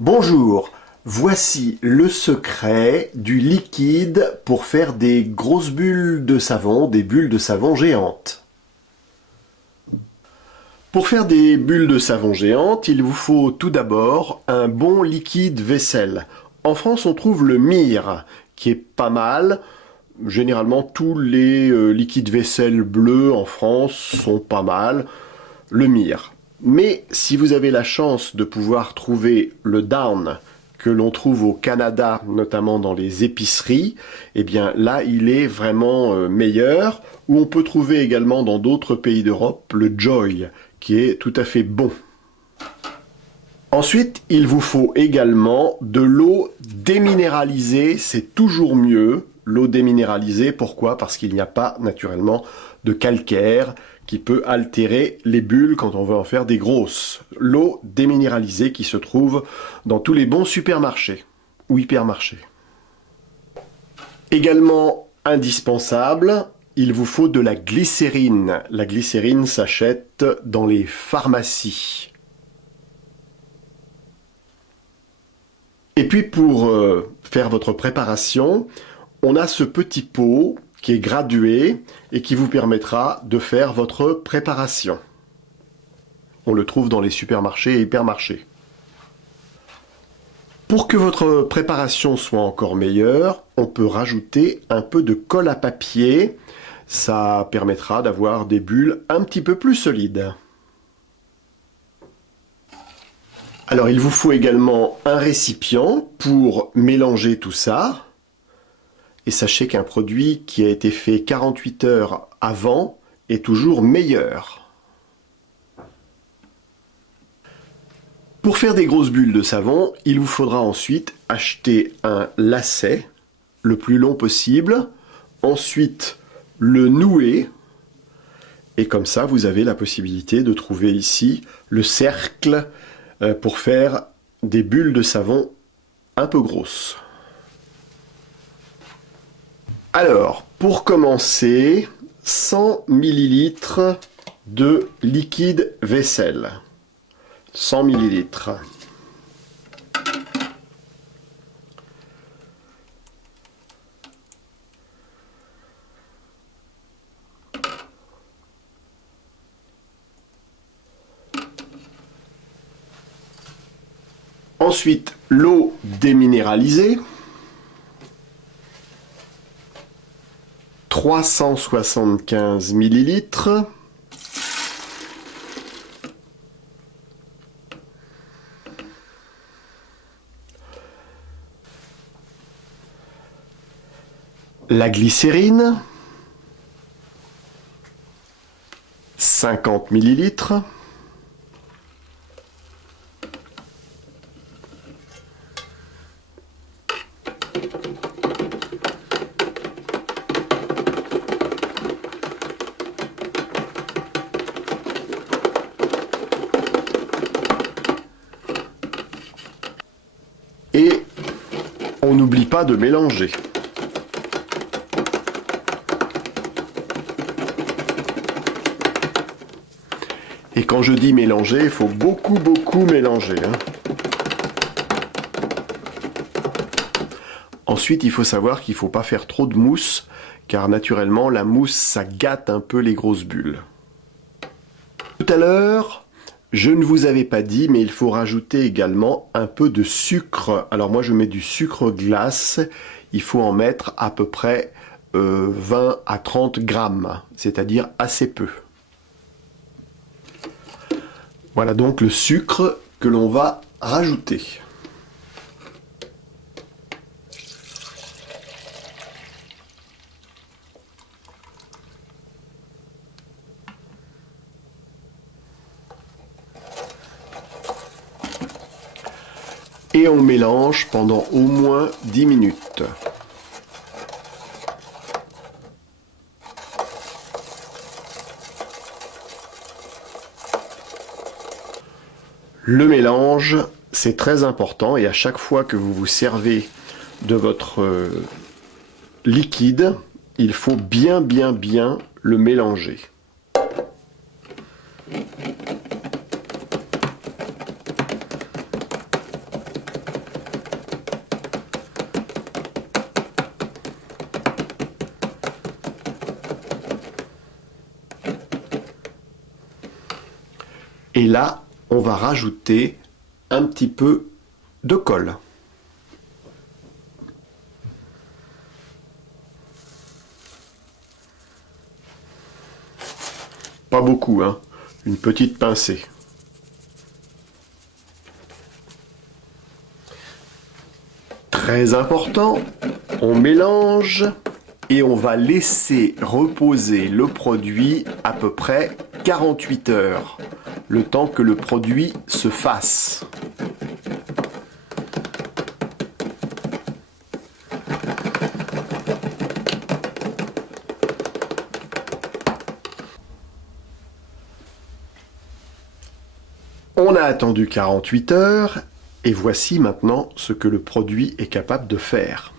Bonjour, voici le secret du liquide pour faire des grosses bulles de savon, des bulles de savon géantes. Pour faire des bulles de savon géantes, il vous faut tout d'abord un bon liquide vaisselle. En France, on trouve le Mire, qui est pas mal. Généralement, tous les liquides vaisselle bleus en France sont pas mal. Le Mire. Mais si vous avez la chance de pouvoir trouver le Down que l'on trouve au Canada, notamment dans les épiceries, eh bien là il est vraiment meilleur. Ou on peut trouver également dans d'autres pays d'Europe le Joy, qui est tout à fait bon. Ensuite, il vous faut également de l'eau déminéralisée, c'est toujours mieux. L'eau déminéralisée, pourquoi? Parce qu'il n'y a pas naturellement de calcaire qui peut altérer les bulles quand on veut en faire des grosses. L'eau déminéralisée qui se trouve dans tous les bons supermarchés ou hypermarchés. Également indispensable, il vous faut de la glycérine. La glycérine s'achète dans les pharmacies. Et puis pour faire votre préparation, on a ce petit pot qui est gradué et qui vous permettra de faire votre préparation. On le trouve dans les supermarchés et hypermarchés. Pour que votre préparation soit encore meilleure, on peut rajouter un peu de colle à papier. Ça permettra d'avoir des bulles un petit peu plus solides. Alors il vous faut également un récipient pour mélanger tout ça. Et sachez qu'un produit qui a été fait 48 heures avant est toujours meilleur. Pour faire des grosses bulles de savon, il vous faudra ensuite acheter un lacet le plus long possible, ensuite le nouer, et comme ça vous avez la possibilité de trouver ici le cercle pour faire des bulles de savon un peu grosses. Alors, pour commencer, 100 ml de liquide vaisselle. 100 ml. Ensuite, l'eau déminéralisée. 375 ml. La glycérine. 50 ml. Et on n'oublie pas de mélanger. Et quand je dis mélanger, il faut beaucoup mélanger. Ensuite, il faut savoir qu'il ne faut pas faire trop de mousse, car naturellement, la mousse, ça gâte un peu les grosses bulles. Tout à l'heure, je ne vous avais pas dit, mais il faut rajouter également un peu de sucre. Alors moi, je mets du sucre glace. Il faut en mettre à peu près 20 à 30 grammes, c'est-à-dire assez peu. Voilà donc le sucre que l'on va rajouter. Et on mélange pendant au moins 10 minutes. Le mélange, c'est très important et à chaque fois que vous vous servez de votre liquide, il faut bien le mélanger. Et là, on va rajouter un petit peu de colle. Pas beaucoup, hein, une petite pincée. Très important, on mélange et on va laisser reposer le produit à peu près 48 heures, le temps que le produit se fasse. On a attendu 48 heures et voici maintenant ce que le produit est capable de faire.